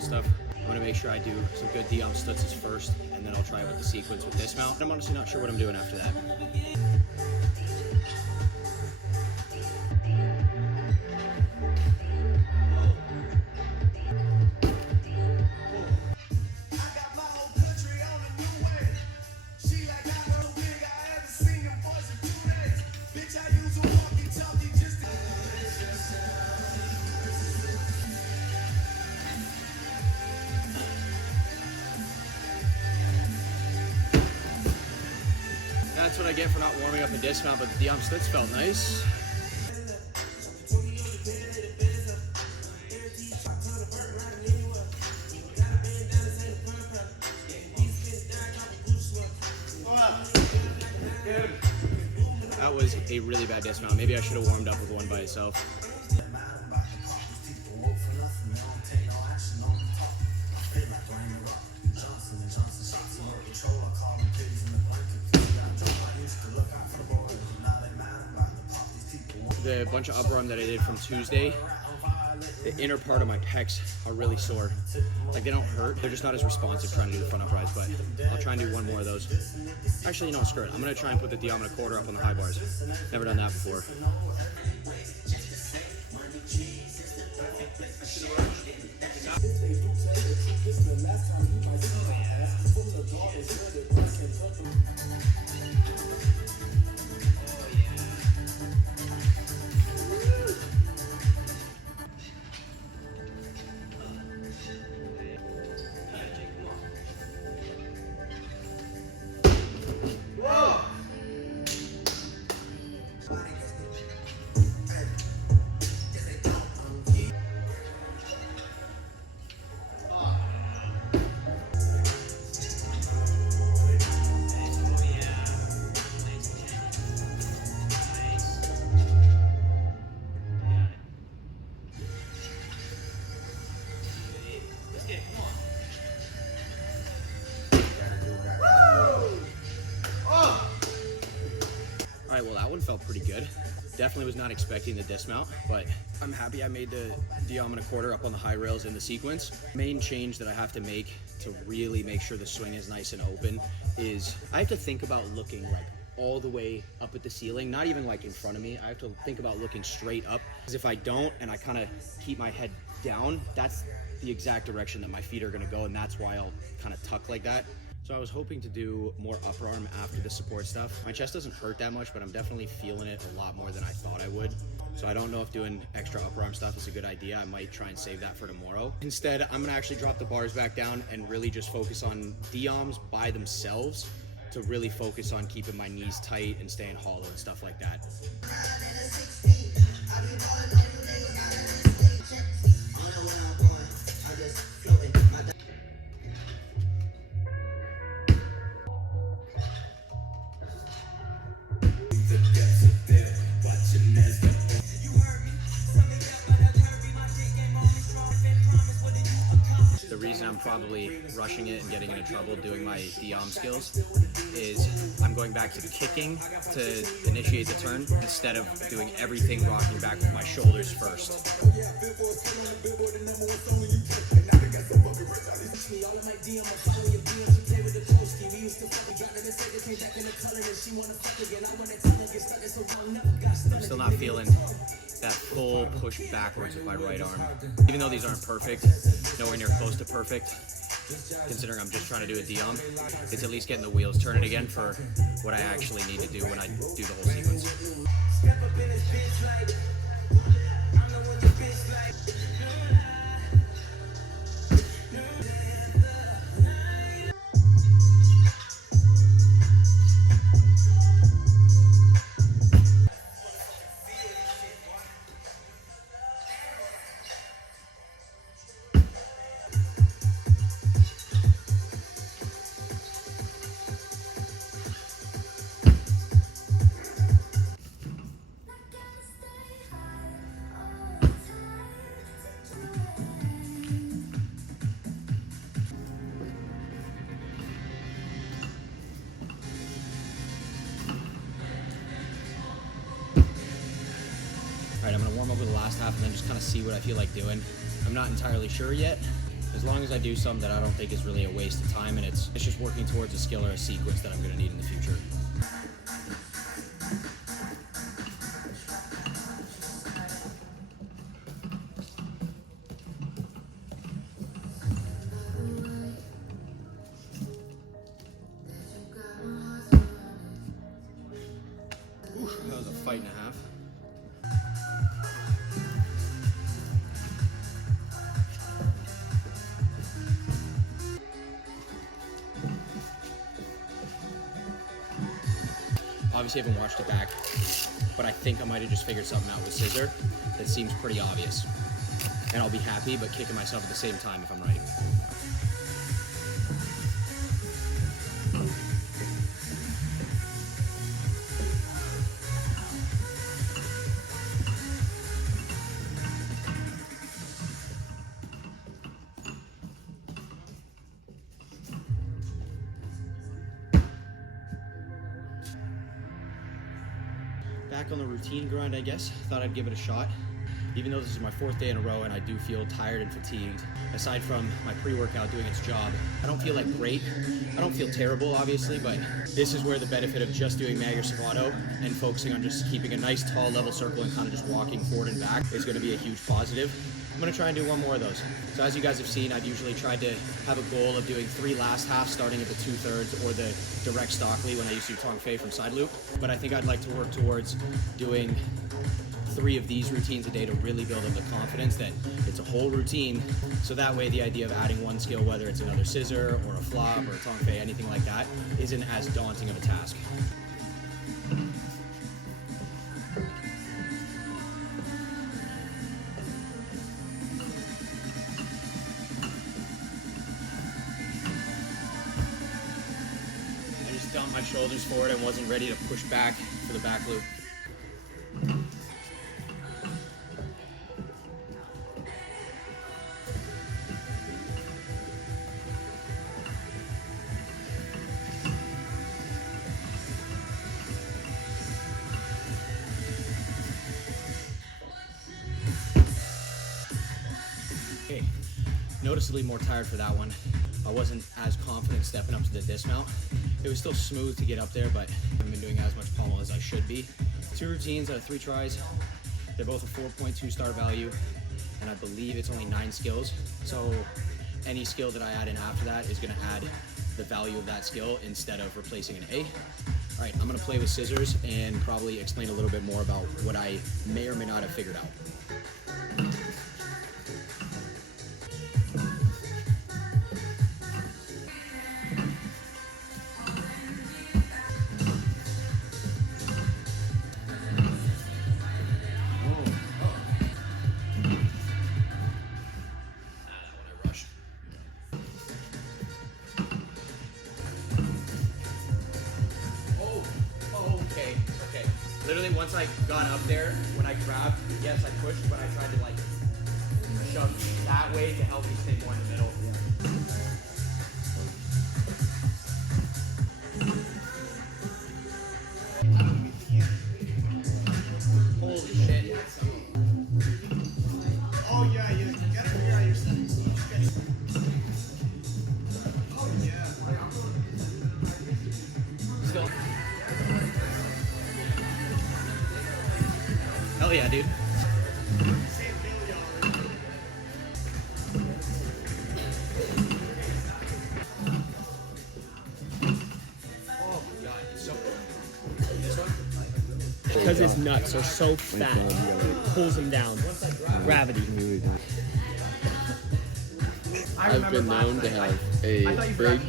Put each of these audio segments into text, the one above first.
support stuff. I'm gonna make sure I do some good D-arm stutzes first, and then I'll try it with the sequence with this mount. I'm honestly not sure what I'm doing after that. That's what I get for not warming up a dismount, but the D-arm stutz felt nice. That was a really bad dismount. Maybe I should have warmed up with one by itself. The bunch of upper arm that I did from Tuesday, the inner part of my pecs are really sore. Like, they don't hurt, they're just not as responsive trying to do the front uprise, but I'll try and do one more of those. Actually, no, screw it. I'm gonna try and put the D-arm quarter up on the high bars. Never done that before. Alright, well that one felt pretty good. Definitely was not expecting the dismount, but I'm happy I made the D-arm and a quarter up on the high rails in the sequence. Main change that I have to make to really make sure the swing is nice and open is I have to think about looking like all the way up at the ceiling, not even like in front of me. I have to think about looking straight up, because if I don't and I kind of keep my head down, that's the exact direction that my feet are going to go, and that's why I'll kind of tuck like that. So I was hoping to do more upper arm after the support stuff. My chest doesn't hurt that much, but I'm definitely feeling it a lot more than I thought I would. So I don't know if doing extra upper arm stuff is a good idea. I might try and save that for tomorrow. Instead, I'm gonna actually drop the bars back down and really just focus on D-arms by themselves to really focus on keeping my knees tight and staying hollow and stuff like that. The reason I'm probably rushing it and getting into trouble doing my D-arm skills is I'm going back to kicking to initiate the turn instead of doing everything rocking back with my shoulders first. I'm still not feeling that full push backwards with my right arm. Even though these aren't perfect, nowhere near close to perfect, considering I'm just trying to do a D-arm, it's at least getting the wheels turning again for what I actually need to do when I do the whole sequence. Alright, I'm going to warm up with the last half and then just kind of see what I feel like doing. I'm not entirely sure yet, As long as I do something that I don't think is really a waste of time and it's just working towards a skill or a sequence that I'm going to need in the future. That was a fight and a half. Obviously I haven't watched it back, but I think I might have just figured something out with scissor that seems pretty obvious. And I'll be happy, but kicking myself at the same time if I'm right. Back on the routine grind, I guess. Thought I'd give it a shot. Even though this is my 4th day in a row and I do feel tired and fatigued, aside from my pre-workout doing its job, I don't feel like great. I don't feel terrible, obviously, but this is where the benefit of just doing mag or Savato and focusing on just keeping a nice tall level circle and kind of just walking forward and back is going to be a huge positive. I'm going to try and do one more of those. So as you guys have seen, I've usually tried to have a goal of doing 3 last halves starting at the 2/3 or the direct Stockley when I used to do Tong Fei from side loop. But I think I'd like to work towards doing 3 of these routines a day to really build up the confidence that it's a whole routine. So that way the idea of adding one skill, whether it's another scissor or a flop or a Tong Fei, anything like that, isn't as daunting of a task. Dumped my shoulders forward and wasn't ready to push back for the back loop. Okay, noticeably more tired for that one. I wasn't as confident stepping up to the dismount. It was still smooth to get up there, but I haven't been doing as much pommel as I should be. 2 routines out of 3 tries. They're both a 4.2 star value, and I believe it's only 9 skills. So any skill that I add in after that is gonna add the value of that skill instead of replacing an A. All right, I'm gonna play with scissors and probably explain a little bit more about what I may or may not have figured out. Literally, once I got up there, when I grabbed, yes, I pushed, but I tried to like shove that way to help me stay more in the middle. Holy shit. Oh yeah, you gotta figure out your settings. Oh yeah. Still. Hell yeah, dude. Oh my god, it's so good. This one? Because his nuts are so fat, it pulls him down. Gravity. I've been known to have a big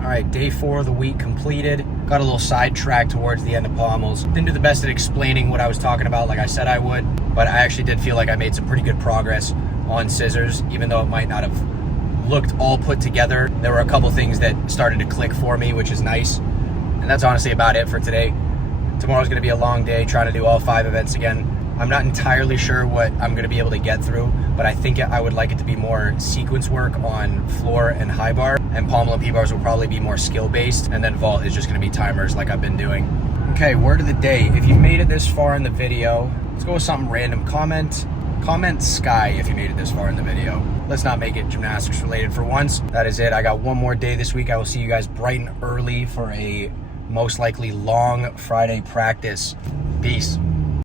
All right, day 4 of the week completed. Got a little sidetracked towards the end of pommels. Didn't do the best at explaining what I was talking about like I said I would, but I actually did feel like I made some pretty good progress on scissors, even though it might not have looked all put together. There were a couple things that started to click for me, which is nice. And that's honestly about it for today. Tomorrow's gonna be a long day, trying to do all 5 events again. I'm not entirely sure what I'm gonna be able to get through, but I think I would like it to be more sequence work on floor and high bar, and pommel and p-bars will probably be more skill-based, and then vault is just gonna be timers like I've been doing. Okay, word of the day. If you made it this far in the video, let's go with something random. Comment sky if you made it this far in the video. Let's not make it gymnastics related for once. That is it. I got one more day this week. I will see you guys bright and early for a most likely long Friday practice. Peace.